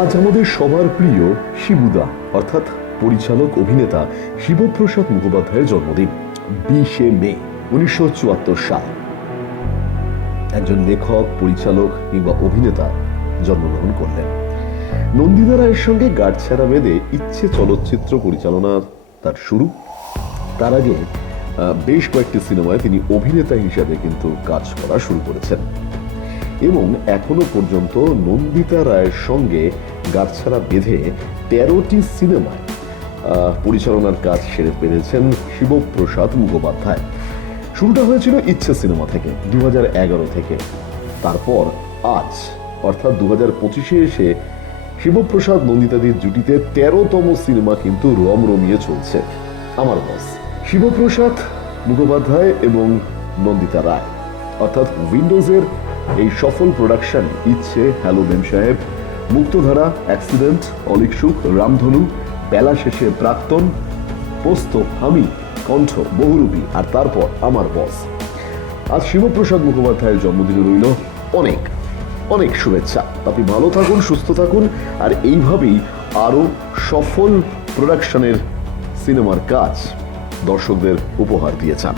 আজ আমাদের সবার প্রিয় শিবুদা, অর্থাৎ পরিচালক অভিনেতা শিবপ্রসাদ মুখোপাধ্যায়ের জন্মদিন, বিশে মে, উনিশশো চুয়াত্তর সাল। একজন লেখক, পরিচালক কিংবা অভিনেতা জন্মগ্রহণ করলেন। নন্দিতা রায়ের সঙ্গে গাঁটছাড়া বেঁধে ইচ্ছে চলচ্চিত্র পরিচালনার তার শুরু। তার আগে বেশ কয়েকটি সিনেমায় তিনি অভিনেতা হিসাবে কিন্তু কাজ করা শুরু করেছেন। এবং এখনও পর্যন্ত নন্দিতা রায়ের সঙ্গে গাছছাড়া বেঁধে তেরোটি সিনেমায় পরিচালনার কাজ সেরে পেরেছেন শিবপ্রসাদ মুখোপাধ্যায়। শুরুটা হয়েছিল ইচ্ছে সিনেমা থেকে দু থেকে। তারপর আজ, অর্থাৎ দু হাজার পঁচিশে এসে শিবপ্রসাদ নন্দিতাদির জুটিতে তেরোতম সিনেমা কিন্তু রমরমিয়ে চলছে। আমার বস, শিবপ্রসাদ মুখোপাধ্যায় এবং নন্দিতা রায়, অর্থাৎ উইন্ডোজের এই সফল প্রোডাকশন ইচ্ছে, হ্যালো মেম সাহেব, মুক্তধারা অ্যাক্সিডেন্ট অলিক সুখ, রামধনু, বেলা শেষে প্রাক্তন, পোস্ত, আমি, কণ্ঠ, বহুরূপী, আর তারপর আমার বস আজ শিবপ্রসাদ মুখোপাধ্যায়ের জন্মদিনে রইল অনেক অনেক শুভেচ্ছা। আপনি ভালো থাকুন, সুস্থ থাকুন, আর এইভাবেই আরও সফল প্রোডাকশনের সিনেমার কাজ দর্শকদের উপহার দিয়ে যান।